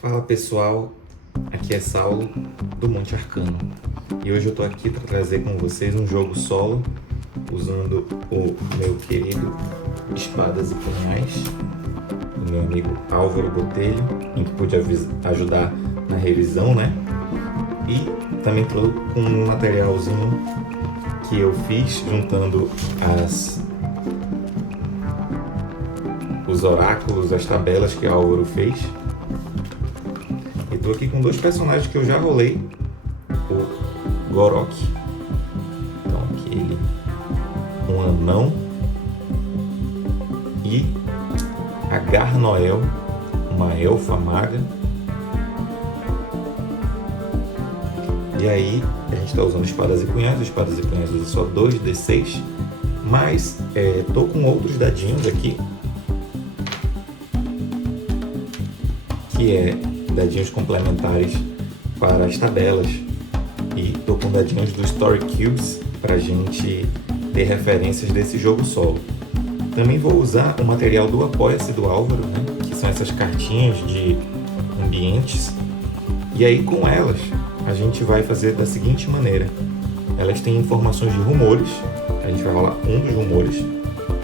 Fala pessoal, aqui é Saulo do Monte Arcano e hoje eu tô aqui para trazer com vocês um jogo solo usando o meu querido Espadas e Punhais, do meu amigo Álvaro Botelho, em que pude ajudar na revisão, né? E também tô com um materialzinho que eu fiz juntando os oráculos, as tabelas que Álvaro fez. Estou aqui com dois personagens que eu já rolei, o Gorok, então aquele, um anão, e a Garnoel, uma elfa maga. E aí a gente está usando espadas e punhais, usa só 2d6, mas estou com outros dadinhos aqui, que é dadinhos complementares para as tabelas, e estou com dadinhos do Story Cubes para a gente ter referências desse jogo solo. Também vou usar o material do Apoia-se do Álvaro, né, que são essas cartinhas de ambientes, e aí com elas a gente vai fazer da seguinte maneira: elas têm informações de rumores, a gente vai rolar um dos rumores.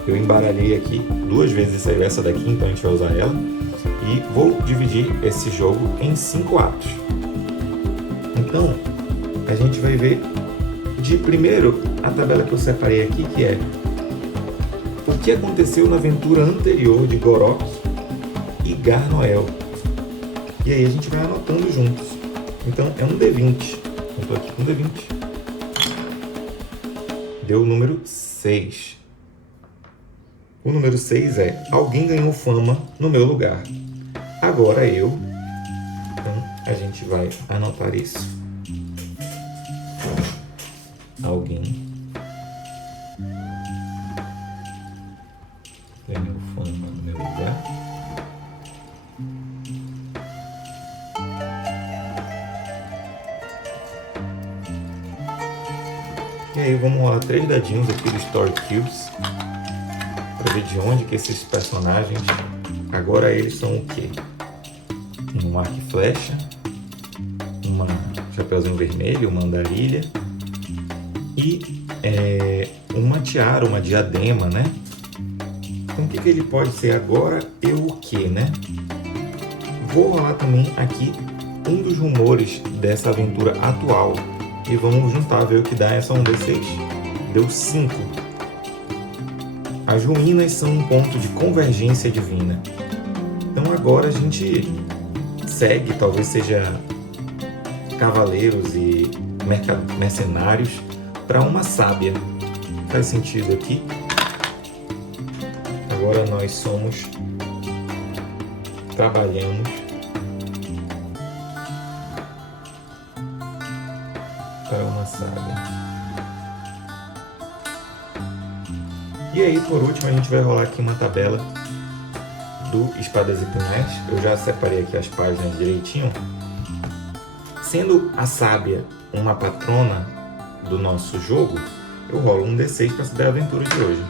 Eu embaralhei aqui duas vezes, saiu essa daqui, então a gente vai usar ela. E vou dividir esse jogo em 5 atos. Então, a gente vai ver de primeiro a tabela que eu separei aqui, que é o que aconteceu na aventura anterior de Gorok e Garnoel. E aí a gente vai anotando juntos. Então é um D20. Eu estou aqui com um D20. Deu o número 6. O número 6 é: alguém ganhou fama no meu lugar. Agora eu. Então a gente vai anotar isso. Alguém ganhou fama no meu lugar. E aí vamos rolar 3 dadinhos aqui do Story Cubes para ver de onde que esses personagens. Agora eles são o quê? Um arco e flecha, uma chapeuzinho vermelho, uma andarilha e uma tiara, uma diadema, né? Então o que ele pode ser agora e o que, né? Vou rolar também aqui um dos rumores dessa aventura atual e vamos juntar, ver o que dá essa 1d6. Deu 5. As ruínas são um ponto de convergência divina. Então agora a gente segue, talvez seja cavaleiros e mercenários, para uma sábia. Faz sentido aqui. Agora nós trabalhamos para uma sábia. E aí, por último, a gente vai rolar aqui uma tabela do Espadas e Punhais. Eu já separei aqui as páginas direitinho. Sendo a sábia uma patrona do nosso jogo, eu rolo um D6 para saber a aventura de hoje.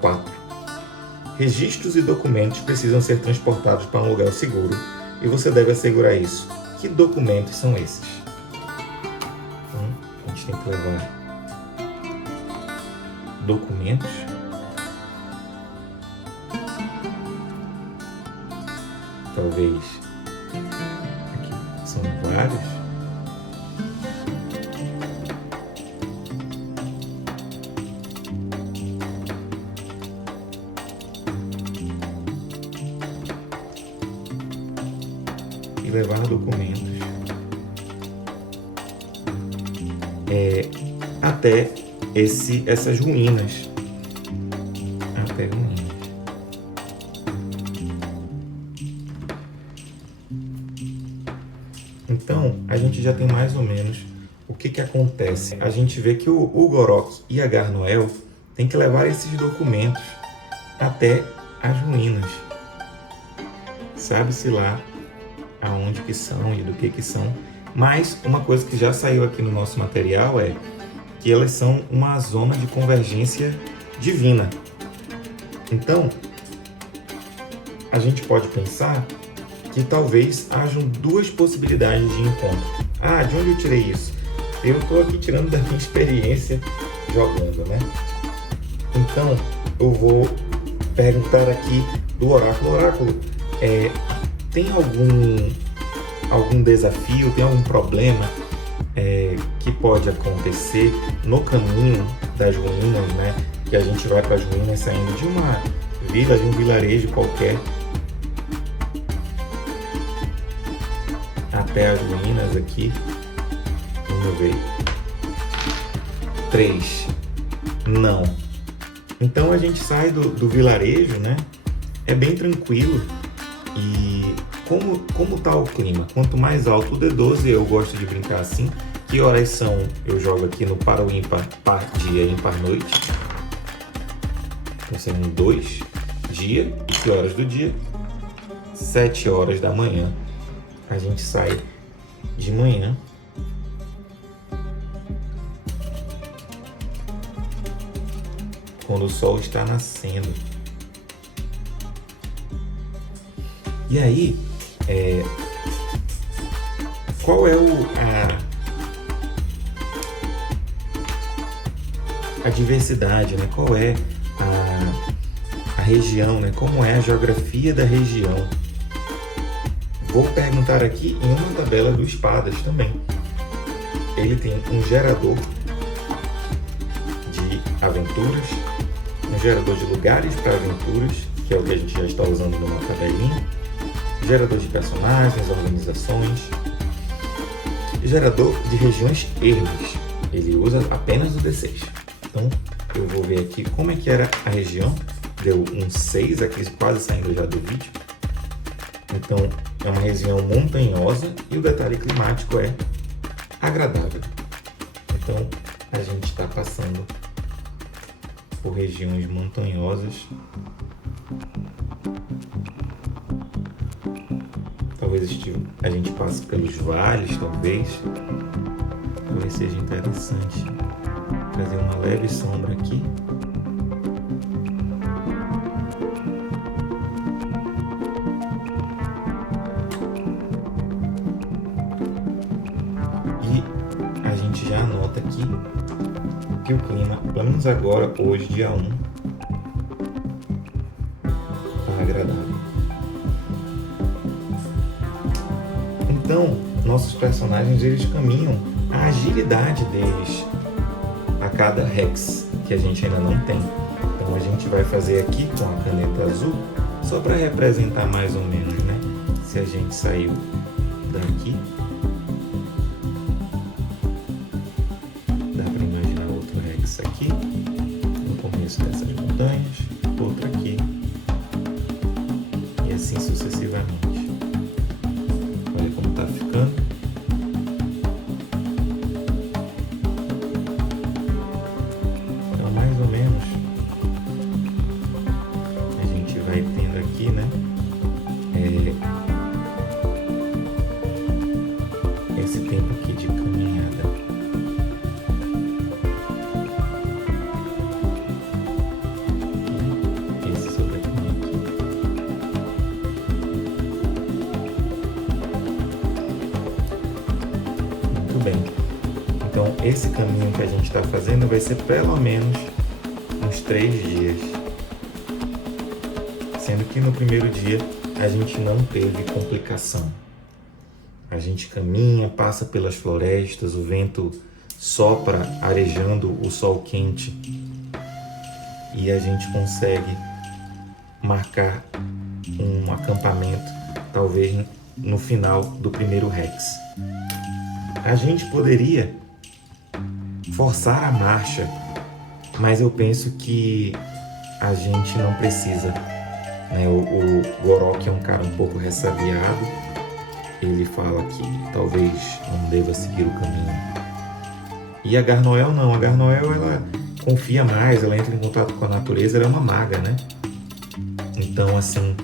4. Registros e documentos precisam ser transportados para um lugar seguro e você deve assegurar isso. Que documentos são esses? Então, a gente tem que levar documentos. Talvez aqui são vários. E levar documentos até essas ruínas. Até ruínas. Então, a gente já tem mais ou menos o que acontece. A gente vê que o Gorok e a Garnoel têm que levar esses documentos até as ruínas. Sabe-se lá aonde que são e do que são. Mas uma coisa que já saiu aqui no nosso material é que elas são uma zona de convergência divina. Então, a gente pode pensar que talvez hajam duas possibilidades de encontro. Ah, de onde eu tirei isso? Eu estou aqui tirando da minha experiência jogando, né? Então, eu vou perguntar aqui do oráculo. Oráculo, tem algum desafio, tem algum problema que pode acontecer no caminho das ruínas, né? Que a gente vai para as ruínas saindo de uma vila, de um vilarejo qualquer, até as ruínas aqui. Vamos ver. 3. Não. Então a gente sai do vilarejo, né? É bem tranquilo. E como tá o clima? Quanto mais alto o D12, eu gosto de brincar assim. Que horas são? Eu jogo aqui no par ou ímpar, par dia e ímpar noite. Então são 2 dia. E que horas do dia? 7 horas da manhã. A gente sai de manhã. Quando o sol está nascendo. E aí, qual é a diversidade, né? Qual é a região, né? Como é a geografia da região? Vou perguntar aqui em uma tabela do Espadas também. Ele tem um gerador de aventuras, um gerador de lugares para aventuras, que é o que a gente já está usando numa tabelinha, gerador de personagens, organizações, gerador de regiões ermos. Ele usa apenas o D6. Então, eu vou ver aqui como é que era a região. Deu um 6 aqui, quase saindo já do vídeo. Então, é uma região montanhosa e o detalhe climático é agradável. Então, a gente está passando por regiões montanhosas. Talvez a gente passe pelos vales, talvez seja interessante trazer uma leve sombra aqui. E a gente já anota aqui que o clima, pelo menos agora, hoje, dia 1, está agradável. Então, nossos personagens, eles caminham, a agilidade deles a cada hex, que a gente ainda não tem. Então a gente vai fazer aqui com a caneta azul, só para representar mais ou menos, né? Se a gente saiu daqui, dá para imaginar outro hex aqui, no começo dessas montanhas, outro aqui, e assim sucessivamente. Olha como está ficando. Então, mais ou menos, a gente vai tendo aqui, né? Esse tempo aqui de caminhada. Esse sobrecaminho aqui. Muito bem. Então, esse caminho que a gente está fazendo vai ser pelo menos uns 3 dias. Sendo que no primeiro dia a gente não teve complicação. A gente caminha, passa pelas florestas, o vento sopra arejando o sol quente e a gente consegue marcar um acampamento, talvez no final do primeiro hex. A gente poderia forçar a marcha, mas eu penso que a gente não precisa, né? O Gorok é um cara um pouco ressabiado. Ele fala que talvez não deva seguir o caminho. E a Garnoel não. A Garnoel, ela confia mais, ela entra em contato com a natureza, ela é uma maga, né? Então, assim,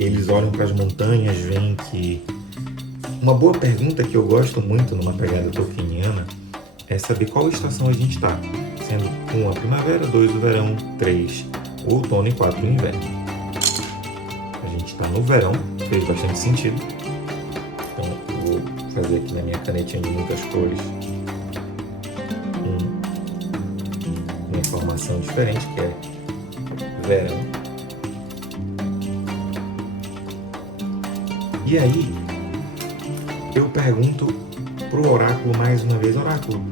eles olham para as montanhas, veem que... Uma boa pergunta que eu gosto muito numa pegada tolkieniana é saber qual estação a gente está. Sendo 1 a primavera, 2 o verão, 3 o outono e 4 o inverno. A gente está no verão, fez bastante sentido. Então vou fazer aqui na minha canetinha de muitas cores uma informação diferente, que é verão. E aí eu pergunto pro oráculo mais uma vez: oráculo,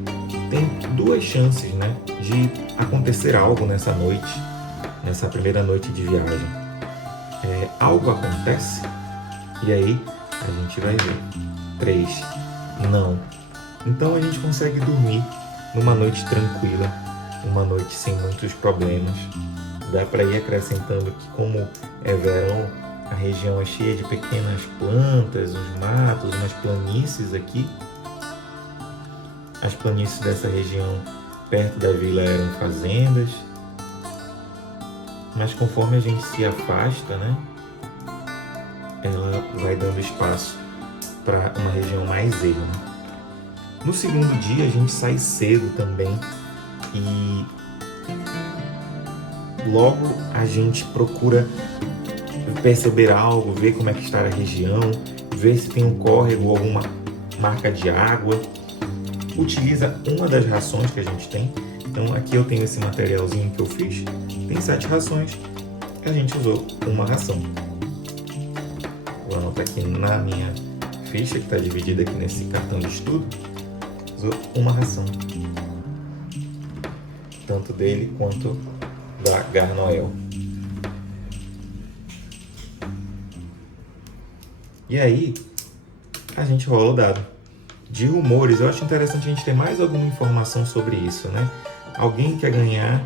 tem duas chances, né, de acontecer algo nessa noite, nessa primeira noite de viagem. Algo acontece? E aí a gente vai ver. 3, não. Então a gente consegue dormir numa noite tranquila, uma noite sem muitos problemas. Dá para ir acrescentando que, como é verão, a região é cheia de pequenas plantas, uns matos, umas planícies aqui. As planícies dessa região perto da vila eram fazendas, mas conforme a gente se afasta, né, ela vai dando espaço para uma região mais erma. No segundo dia a gente sai cedo também e logo a gente procura perceber algo, ver como é que está a região, ver se tem um córrego ou alguma marca de água. Utiliza uma das rações que a gente tem. Então aqui eu tenho esse materialzinho que eu fiz, tem 7 rações, a gente usou uma ração. Vou anotar aqui na minha ficha, que está dividida aqui nesse cartão de estudo, usou uma ração, tanto dele quanto da Garnoel. E aí a gente rola o dado. De rumores, eu acho interessante a gente ter mais alguma informação sobre isso, né? Alguém quer ganhar,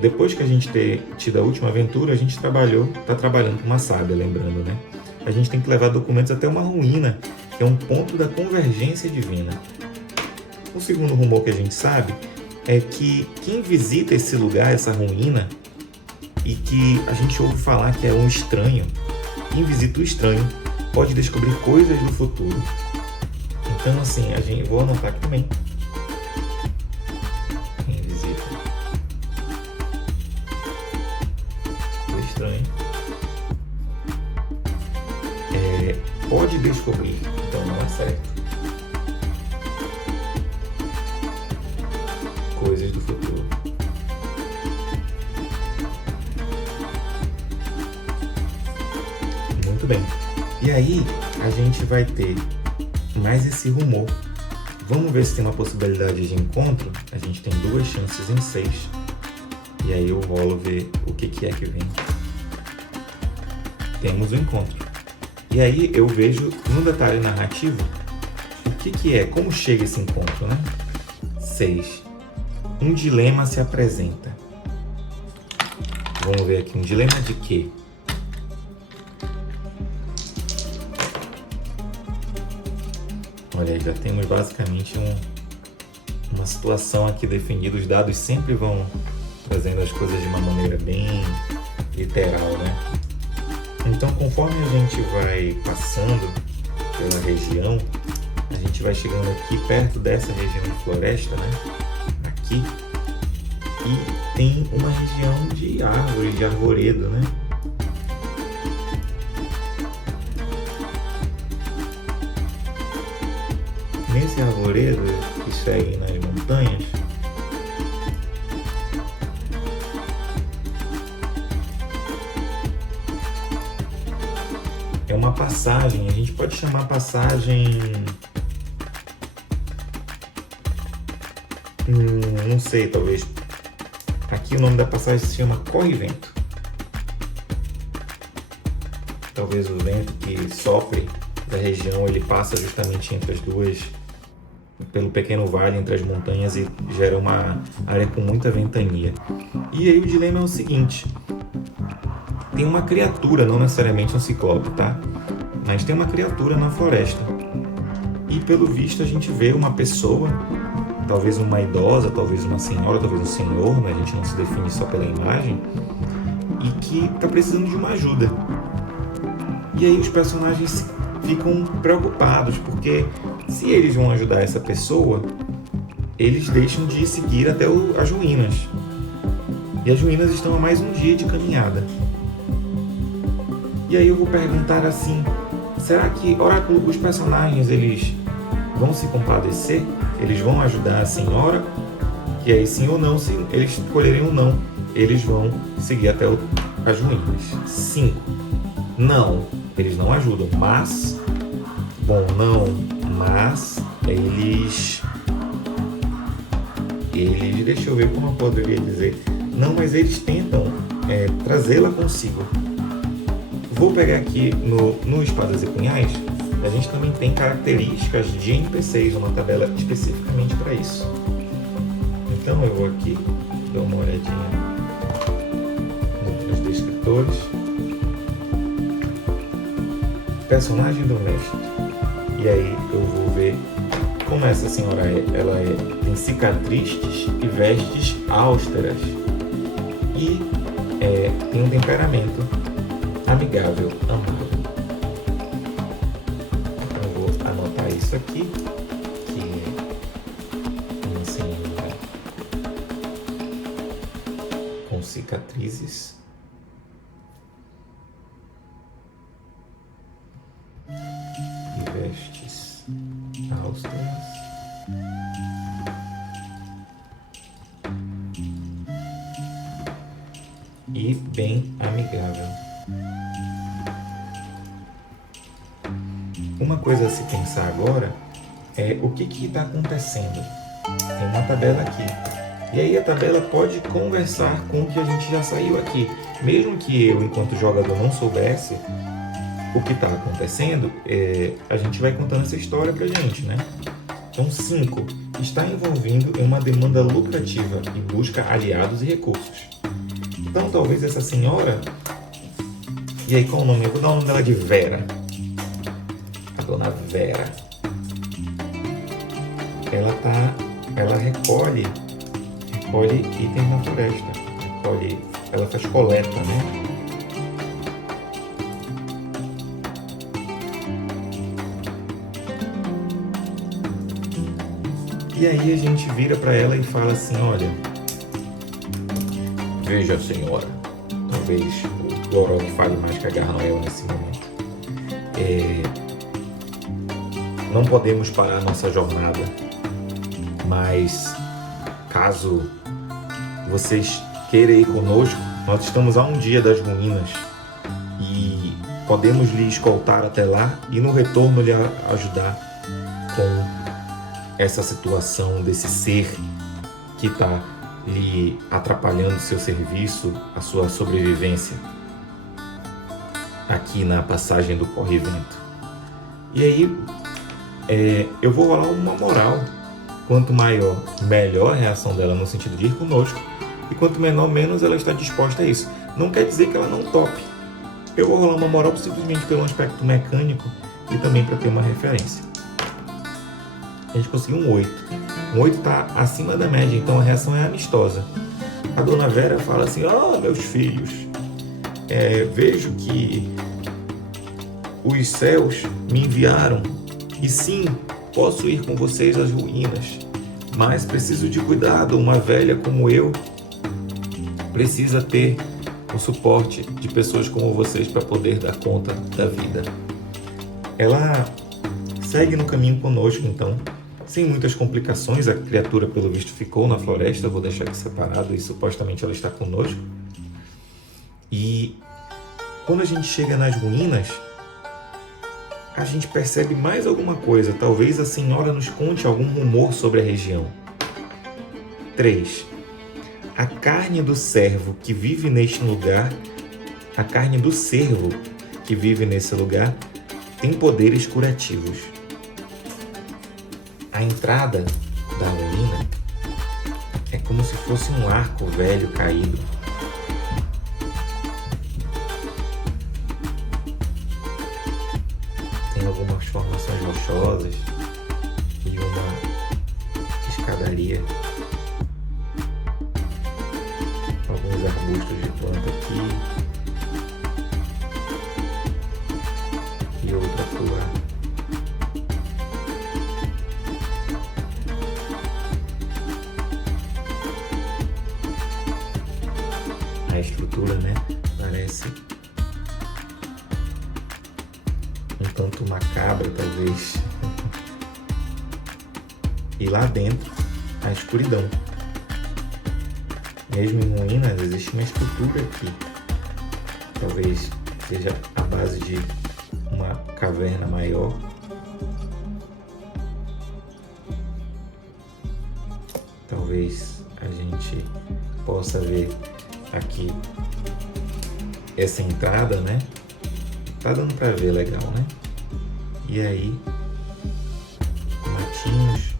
depois que a gente ter tido a última aventura, a gente está trabalhando com uma sábia, lembrando, né? A gente tem que levar documentos até uma ruína, que é um ponto da convergência divina. O segundo rumor que a gente sabe é que quem visita esse lugar, essa ruína, e que a gente ouve falar que é um estranho, quem visita o estranho pode descobrir coisas do futuro. Então, assim, vou anotar aqui também. Quem visita o estranho pode descobrir, então não é certo, coisas do futuro. Muito bem. E aí a gente vai ter mais esse rumor. Vamos ver se tem uma possibilidade de encontro. A gente tem 2 chances em 6. E aí eu rolo ver o que é que vem. Temos o encontro. E aí eu vejo no detalhe narrativo o que é, como chega esse encontro, né? 6. Um dilema se apresenta. Vamos ver aqui, um dilema de quê? Olha aí, já temos basicamente uma situação aqui definida. Os dados sempre vão trazendo as coisas de uma maneira bem literal, né? Então, conforme a gente vai passando pela região, a gente vai chegando aqui perto dessa região de floresta, né? Aqui. E tem uma região de árvores, de arvoredo, né? Nesse arvoredo que segue nas montanhas, é uma passagem, a gente pode chamar passagem, não sei, talvez, aqui o nome da passagem se chama Corre-Vento. Talvez o vento que sopre da região, ele passa justamente entre as duas, pelo pequeno vale entre as montanhas, e gera uma área com muita ventania. E aí o dilema é o seguinte: tem uma criatura, não necessariamente um ciclope, tá? Mas tem uma criatura na floresta. E pelo visto a gente vê uma pessoa, talvez uma idosa, talvez uma senhora, talvez um senhor, né? A gente não se define só pela imagem, e que está precisando de uma ajuda. E aí os personagens ficam preocupados, porque se eles vão ajudar essa pessoa, eles deixam de seguir até as ruínas. E as ruínas estão a mais um dia de caminhada. E aí eu vou perguntar assim, será que, Oráculo, os personagens, eles vão se compadecer? Eles vão ajudar a senhora? E aí sim ou não, se eles escolherem ou não, eles vão seguir até as ruínas. 5. Não, eles não ajudam, mas... Bom, não, mas eles... Deixa eu ver como eu poderia dizer. Não, mas eles tentam trazê-la consigo. Vou pegar aqui no Espadas e Punhais, a gente também tem características de NPCs, uma tabela especificamente para isso. Então eu vou aqui, dou uma olhadinha nos descritores. Personagem doméstico. E aí eu vou ver como essa senhora tem cicatrizes e vestes austeras. E tem um temperamento amigável, amável. Então eu vou anotar isso aqui, que é uma senhora com cicatrizes e vestes austeras. E bem amigável. Uma coisa a se pensar agora é o que está acontecendo. Tem uma tabela aqui. E aí a tabela pode conversar com o que a gente já saiu aqui. Mesmo que eu, enquanto jogador, não soubesse o que está acontecendo, a gente vai contando essa história pra gente, né? Então, 5. Está envolvido em uma demanda lucrativa e busca aliados e recursos. Então, talvez essa senhora... E aí, qual o nome? Eu vou dar o nome dela de Vera. A dona Vera. Ela recolhe itens na floresta. Ela faz coleta, né? E aí a gente vira para ela e fala assim, olha, veja, senhora, talvez o Glorog fale mais que a Garnoel nesse momento. Não podemos parar nossa jornada, mas caso vocês queiram ir conosco, nós estamos a um dia das ruínas e podemos lhe escoltar até lá e no retorno lhe ajudar com essa situação desse ser que está lhe atrapalhando o seu serviço, a sua sobrevivência aqui na passagem do Corre-Vento. E aí eu vou rolar uma moral. Quanto maior, melhor a reação dela no sentido de ir conosco, e quanto menor, menos ela está disposta a isso. Não quer dizer que ela não tope. Eu vou rolar uma moral simplesmente pelo aspecto mecânico e também para ter uma referência. A gente conseguiu um 8. Um 8 está acima da média, então a reação é amistosa. A dona Vera fala assim, meus filhos, vejo que os céus me enviaram e sim, posso ir com vocês às ruínas, mas preciso de cuidado. Uma velha como eu precisa ter o suporte de pessoas como vocês para poder dar conta da vida. Ela segue no caminho conosco, então, sem muitas complicações. A criatura, pelo visto, ficou na floresta. Eu vou deixar aqui separado e supostamente ela está conosco. E quando a gente chega nas ruínas, a gente percebe mais alguma coisa. Talvez a senhora nos conte algum rumor sobre a região. 3. A carne do servo que vive neste lugar, a carne do cervo que vive nesse lugar, tem poderes curativos. A entrada da ruína é como se fosse um arco velho caído. Tem algumas formações rochosas e uma escadaria. Alguns arbustos de planta aqui e outra por lá. A estrutura, né, parece tanto macabra, talvez. E lá dentro, a escuridão. Mesmo em ruínas, existe uma estrutura aqui. Talvez seja a base de uma caverna maior. Talvez a gente possa ver aqui essa entrada, né? Tá dando pra ver legal, né? E aí, matinhos,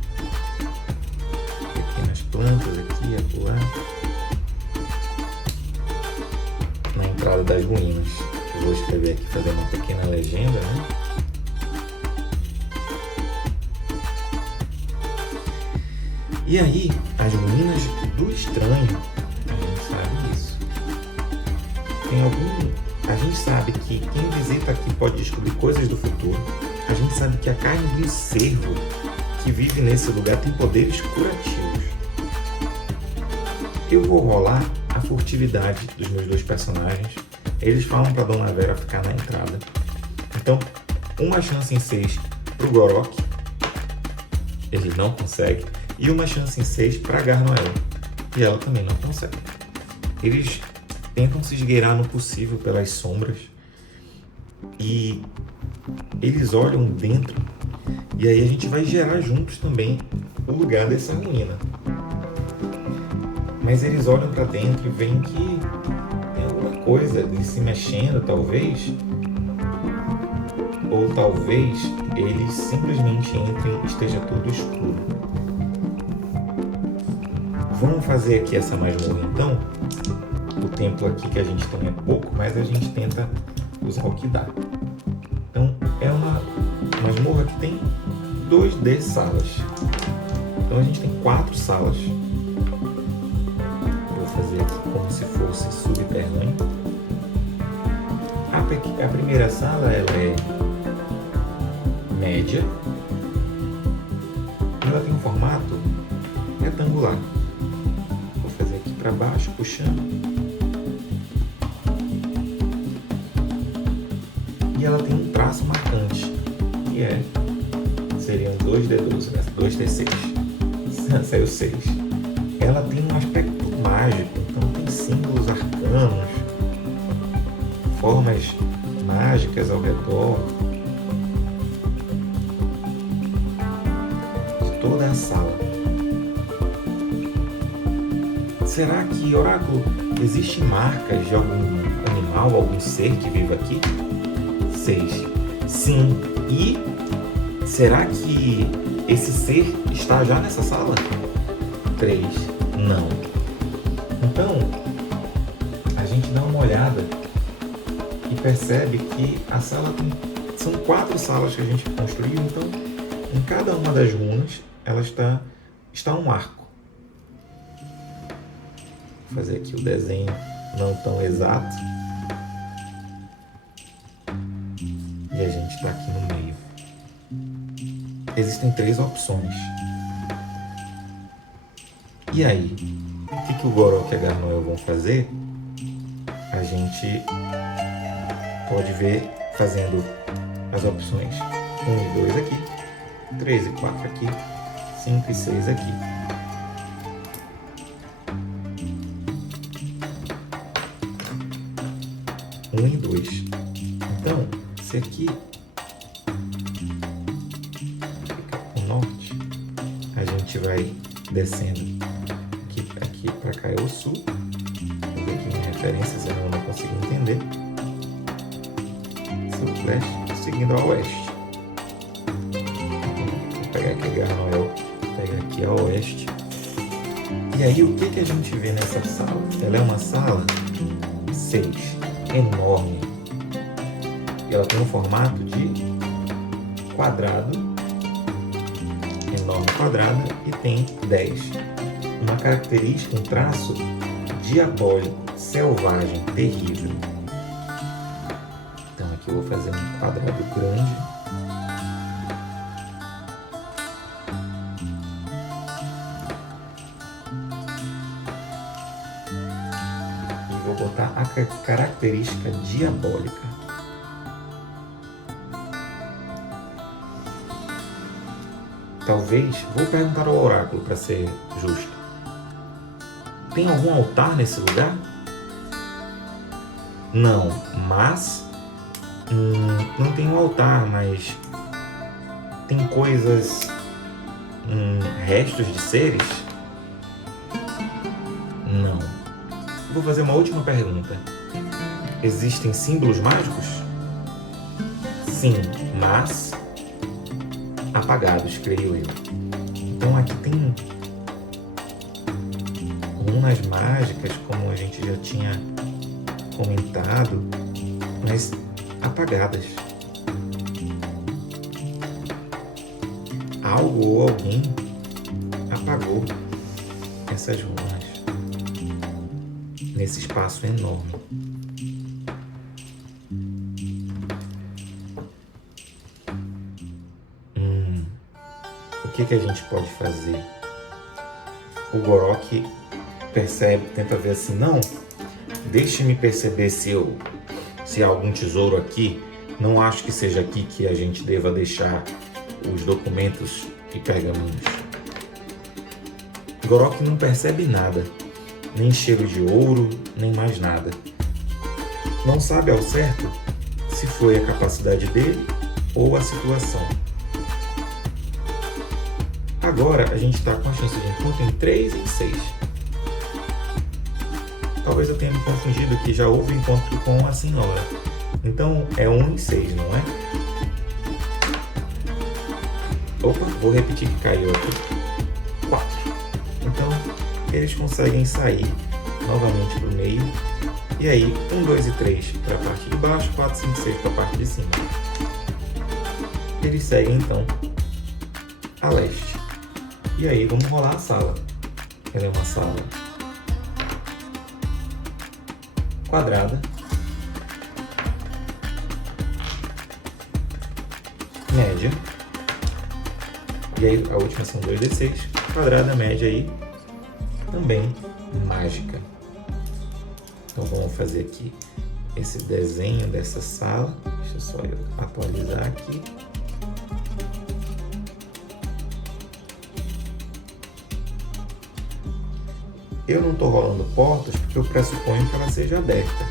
pequenas plantas aqui, acolá. Na entrada das ruínas. Eu vou escrever aqui, fazer uma pequena legenda, né? E aí, as ruínas do estranho, a gente sabe isso. A gente sabe que quem visita aqui pode descobrir coisas do futuro. A gente sabe que a carne de um cervo que vive nesse lugar tem poderes curativos. Eu vou rolar a furtividade dos meus dois personagens. Eles falam para Dona Vera ficar na entrada. Então, uma chance em 6 para o Gorok. Ele não consegue. E uma chance em 6 para Garnoel. E ela também não consegue. Eles tentam se esgueirar no possível pelas sombras. E eles olham dentro. E aí a gente vai gerar juntos também o lugar dessa ruína. Mas eles olham para dentro e veem que tem alguma coisa ali se mexendo, talvez. Ou talvez eles simplesmente entrem e esteja tudo escuro. Vamos fazer aqui essa masmorra então. O tempo aqui que a gente tem é pouco, mas a gente tenta usar o que dá. Então é uma masmorra que tem 2D salas. Então a gente tem 4 salas. Vou fazer aqui como se fosse subterrâneo. A primeira sala ela é média. Ela tem um formato retangular. Vou fazer aqui para baixo, puxando. E ela tem um traço marcante, que seriam 2D12, né? 2D6. Saiu 6. Ela tem um aspecto mágico, então tem símbolos arcanos, formas mágicas ao redor de toda a sala. Será que, Oráculo, existem marcas de algum animal, algum ser que vive aqui? 6. Sim. E será que esse ser está já nessa sala? 3. Não. Então, a gente dá uma olhada e percebe que a sala são 4 salas que a gente construiu. Então, em cada uma das runas, ela está um arco. Vou fazer aqui o desenho não tão exato. E a gente está aqui no meio. Existem 3 opções. E aí, o que o Gorok e a Garnoel vão fazer? A gente pode ver fazendo as opções 1 e 2 aqui, 3 e 4 aqui, 5 e 6 aqui. Um e 2. Então, se aqui fica o norte, a gente vai descendo aqui para cá é o sul. Vou ver aqui em referências, eu não consigo entender. Sul-leste, seguindo ao oeste. Vou pegar aqui a Garnoel, pegar aqui a oeste. E aí, o que a gente vê nessa sala? Ela é uma sala 6, enorme. Ela tem um formato de quadrado, enorme quadrado, e tem 10. Uma característica, um traço diabólico, selvagem, terrível. Então aqui eu vou fazer um quadrado grande. E vou botar a característica diabólica. talvez, vou perguntar ao oráculo para ser justo. Tem algum altar nesse lugar? Não, mas não tem um altar, mas tem coisas, restos de seres? Não. Vou fazer uma última pergunta. Existem símbolos mágicos? Sim, mas apagados, creio eu. Então aqui tem runas mágicas, como a gente já tinha comentado, mas apagadas. Algo ou alguém apagou essas runas nesse espaço enorme. O que a gente pode fazer? O Gorok percebe, tenta ver assim, não, deixe-me perceber se há algum tesouro aqui. Não acho que seja aqui que a gente deva deixar os documentos e pergaminhos. Gorok não percebe nada, nem cheiro de ouro, nem mais nada. Não sabe ao certo se foi a capacidade dele ou a situação. Agora a gente está com a chance de encontro em 3 em 6. Talvez eu tenha me confundido que já houve encontro com a senhora. Então é 1 em 6, não é? Opa, vou repetir que caiu aqui. 4. Então eles conseguem sair novamente para o meio. E aí 1, 2 e 3 para a parte de baixo, 4, 5, 6 para a parte de cima. Eles seguem então a leste. E aí vamos rolar a sala. Ela é uma sala quadrada, média, e aí a última são 2d6, quadrada, média e também mágica. Então vamos fazer aqui esse desenho dessa sala. Deixa só eu atualizar aqui. Eu não estou rolando portas porque eu pressuponho que ela seja aberta.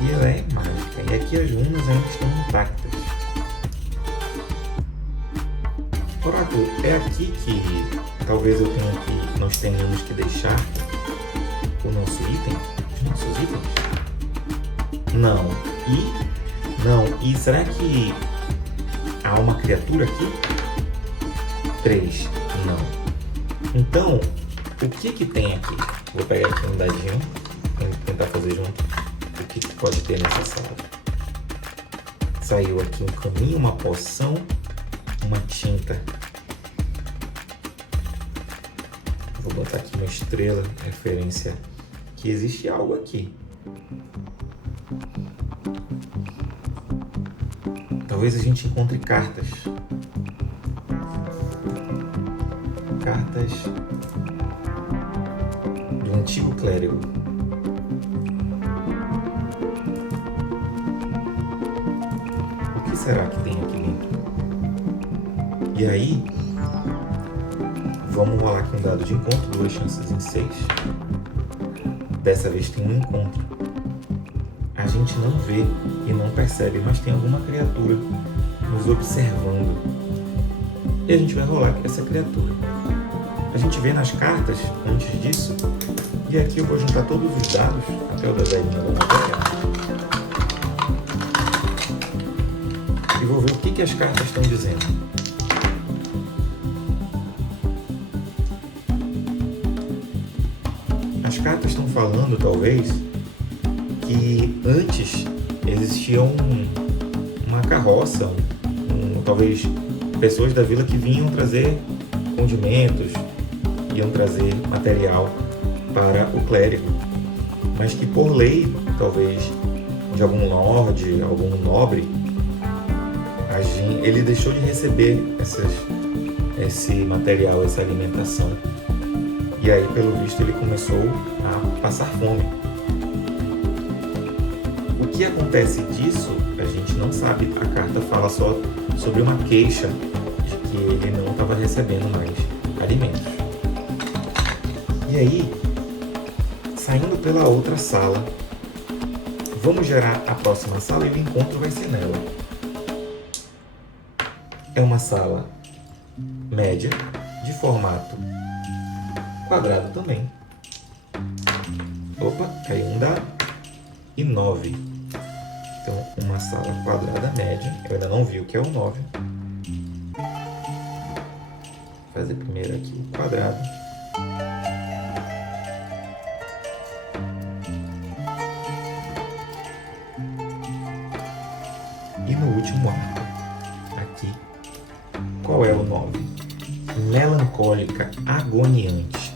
E ela é mágica. E aqui as runas ainda estão intactas. Oráculo, é aqui que talvez nós tenhamos que deixar o nosso item? Os nossos itens? Não. E será que há uma criatura aqui? 3. Não. Então, o que tem aqui? Vou pegar aqui um dadinho para tentar fazer junto o que pode ter nessa sala. Saiu aqui um caminho, uma poção, uma tinta. Vou botar aqui uma estrela, referência que existe algo aqui. Talvez a gente encontre cartas. Cartas do antigo clérigo. O que será que tem aqui dentro? E aí, vamos rolar aqui um dado de encontro, 2 chances em 6. Dessa vez tem um encontro. A gente não vê e não percebe, mas tem alguma criatura nos observando. E a gente vai rolar essa criatura. A gente vê nas cartas antes disso, e aqui eu vou juntar todos os dados, até o da velhinha da novela, e vou ver o que as cartas estão dizendo. As cartas estão falando, talvez, que antes existia uma carroça, talvez pessoas da vila que vinham trazer condimentos, iam trazer material para o clérigo, mas que por lei, talvez de algum lorde, algum nobre, ele deixou de receber esse material, essa alimentação. E aí, pelo visto, ele começou a passar fome. O que acontece disso, a gente não sabe. A carta fala só sobre uma queixa de que ele não estava recebendo mais alimentos. E aí, saindo pela outra sala, vamos gerar a próxima sala e o encontro vai ser nela. É uma sala média, de formato quadrado também. Opa, caiu um dado. E 9. Então, uma sala quadrada média. Eu ainda não vi o que é o 9. Vou fazer primeiro aqui o quadrado. E no último arco, aqui, qual é o 9? Melancólica, agoniante.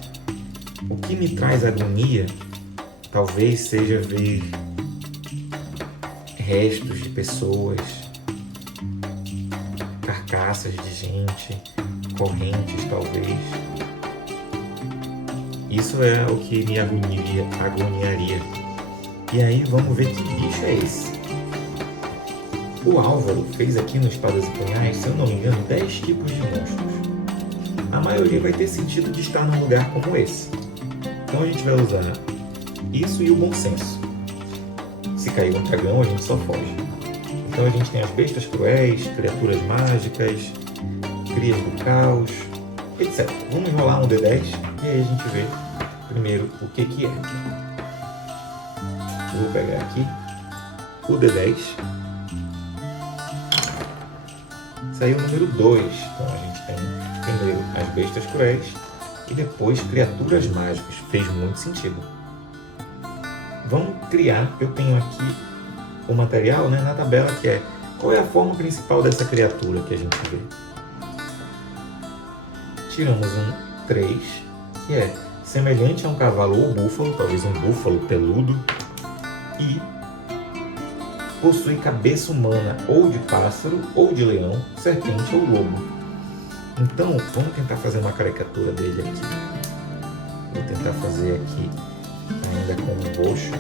O que me traz agonia talvez seja ver restos de pessoas, carcaças de gente, correntes talvez. Isso é o que me agoniaria. E aí vamos ver que bicho é esse. O Álvaro fez aqui no Espadas e Punhais, se eu não me engano, 10 tipos de monstros. A maioria vai ter sentido de estar num lugar como esse. Então a gente vai usar isso e o bom senso. Se cair um dragão, a gente só foge. Então a gente tem as bestas cruéis, criaturas mágicas, crias do caos, etc. Vamos rolar um D10 e aí a gente vê primeiro o que é. Vou pegar aqui o D10. Saiu o número 2. Então a gente tem primeiro as bestas cruéis e depois criaturas mágicas. Fez muito sentido. Vamos criar, eu tenho aqui o material, né, na tabela, que é qual é a forma principal dessa criatura que a gente vê. Tiramos um 3, que é semelhante a um cavalo ou búfalo, talvez um búfalo peludo, e possui cabeça humana ou de pássaro, ou de leão, serpente ou lobo. Então, vamos tentar fazer uma caricatura dele aqui. Vou tentar fazer aqui ainda com um roxo,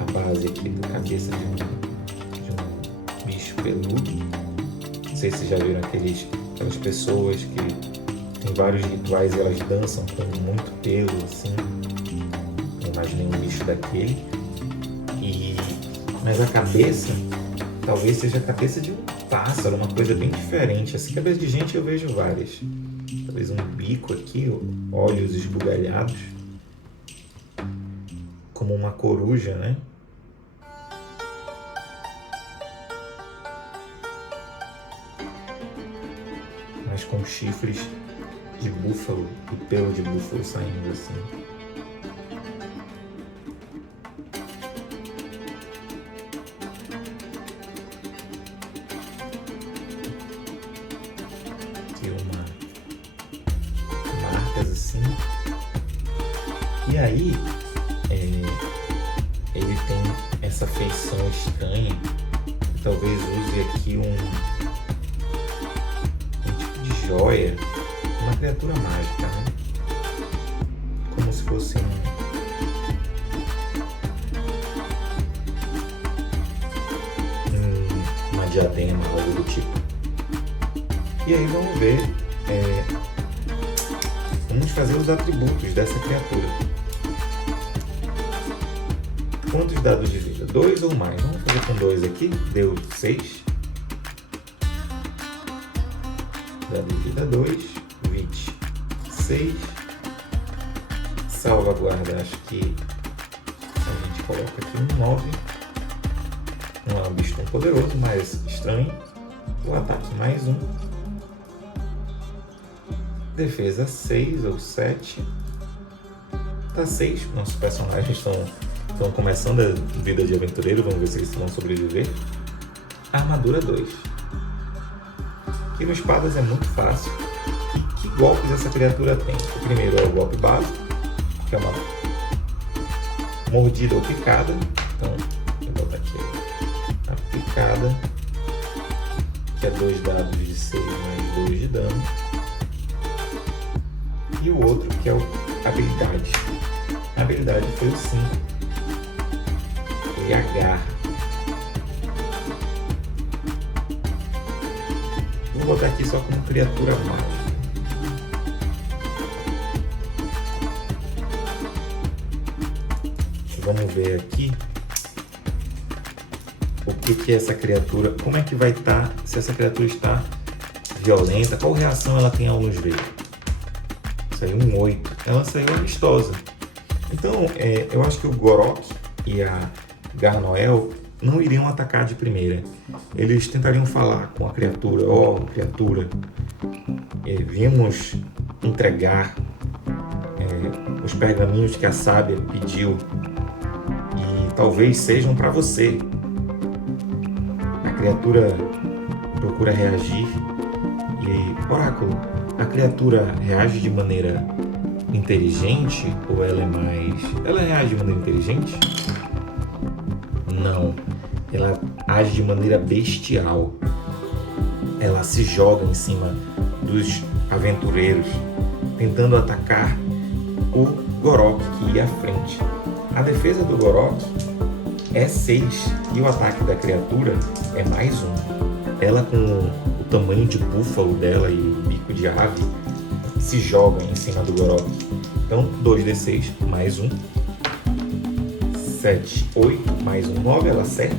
a base aqui da cabeça de um bicho peludo. Não sei se vocês já viram aquelas pessoas que tem vários rituais e elas dançam com muito pelo, assim. Eu imaginei um bicho daquele. Mas a cabeça talvez seja a cabeça de um pássaro, uma coisa bem diferente. Assim, cabeça de gente eu vejo várias. Talvez um bico aqui, olhos esbugalhados, como uma coruja, né? Mas com chifres de búfalo e pelo de búfalo saindo assim. E aí, ele tem essa feição estranha. Talvez use aqui um tipo de joia, uma criatura mágica, né? Como se fosse uma diadema, algo do tipo. E aí vamos ver, vamos fazer os atributos dessa criatura. Quantos dados de vida? 2 ou mais? Vamos fazer com 2 aqui. Deu 6. Dado de vida 2. 26. Salvaguarda, acho que a gente coloca aqui um 9. Não é um bicho tão poderoso, mas estranho. O ataque mais 1. Defesa 6 ou 7. Tá 6. Nossos personagens estão começando a vida de aventureiro, vamos ver se eles vão sobreviver. Armadura 2. Aqui no Espadas é muito fácil. E que golpes essa criatura tem? O primeiro é o golpe básico, que é uma mordida ou picada. Então, vou botar aqui a picada, que é 2 dados de 6 mais 2 de dano. E o outro que é o habilidade. A habilidade foi o 5. Ele agarra. Vou botar aqui só como criatura mágica. Vamos ver aqui o que é essa criatura, como é que vai estar, se essa criatura está violenta, qual reação ela tem ao luz verde. Saiu um 8, ela saiu amistosa. Então, eu acho que o Gorok e a Garnoel não iriam atacar de primeira. Eles tentariam falar com a criatura, criatura, viemos entregar os pergaminhos que a sábia pediu e talvez sejam para você. A criatura procura reagir e, oráculo, a criatura reage de maneira inteligente ou ela reage de maneira inteligente? Não, ela age de maneira bestial. Ela se joga em cima dos aventureiros, tentando atacar o Gorok que ia à frente. A defesa do Gorok é 6 e o ataque da criatura é mais 1. Ela, com o tamanho de búfalo dela e o bico de ave, se joga em cima do Gorok. Então 2d6 mais 1, 7, 8 mais 1, 9, ela acerta.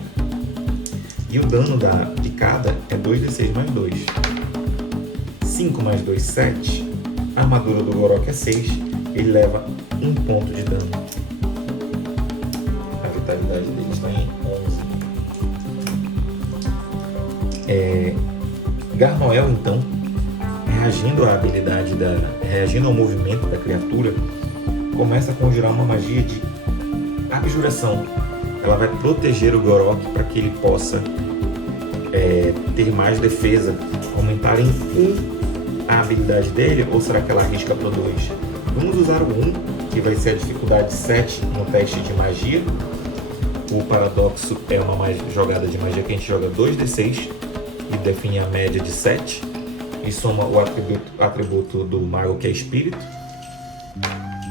E o dano da picada é 2d6 mais 2. 5 mais 2, 7. A armadura do Gorok é 6. Ele leva 1 ponto de dano. A vitalidade dele está em 11. Garnoel, então, reagindo ao movimento da criatura, começa a conjurar uma magia de abjuração. Ela vai proteger o Gorok para que ele possa ter mais defesa, aumentar em 1 a habilidade dele, ou será que ela arrisca para 2? Vamos usar o 1, que vai ser a dificuldade 7 no teste de magia. O paradoxo é uma jogada de magia que a gente joga 2d6 e define a média de 7 e soma o atributo do mago, que é espírito.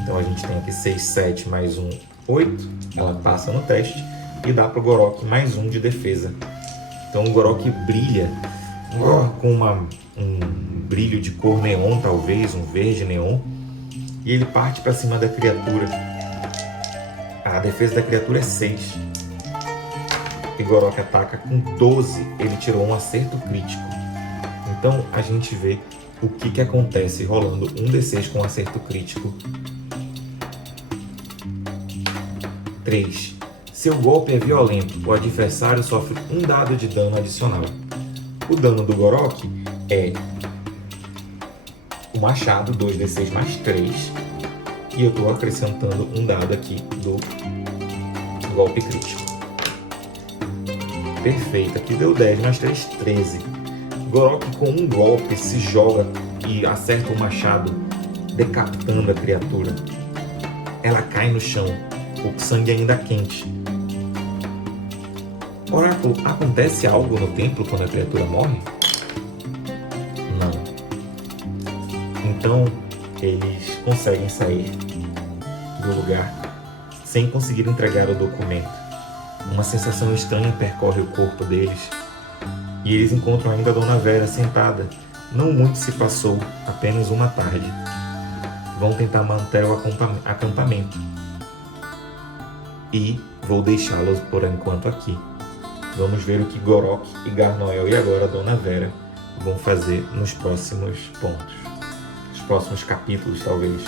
Então a gente tem aqui 6, 7 mais 1, 8. Ela passa no teste e dá para o Gorok mais 1 de defesa. Então o Gorok brilha com um brilho de cor neon, talvez, um verde neon, e ele parte para cima da criatura. A defesa da criatura é 6. E Gorok ataca com 12. Ele tirou um acerto crítico. Então a gente vê o que acontece rolando um d6 com acerto crítico. 3. Seu golpe é violento. O adversário sofre um dado de dano adicional. O dano do Gorok é o machado, 2d6 mais 3. E eu estou acrescentando um dado aqui do golpe crítico. Perfeito. Aqui deu 10 mais 3, 13. Gorok com um golpe se joga e acerta o machado, decapitando a criatura. Ela cai no chão, o sangue ainda quente. Oráculo, acontece algo no templo quando a criatura morre? Não. Então, eles conseguem sair do lugar sem conseguir entregar o documento. Uma sensação estranha percorre o corpo deles e eles encontram ainda a Dona Vera sentada. Não muito se passou, apenas uma tarde. Vão tentar manter o acampamento e vou deixá-los por enquanto aqui. Vamos ver o que Gorok e Garnoel e agora a Dona Vera vão fazer nos próximos pontos. Nos próximos capítulos, talvez.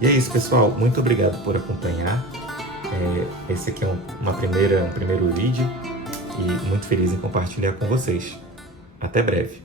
E é isso, pessoal. Muito obrigado por acompanhar. Esse aqui é um primeiro vídeo e muito feliz em compartilhar com vocês. Até breve.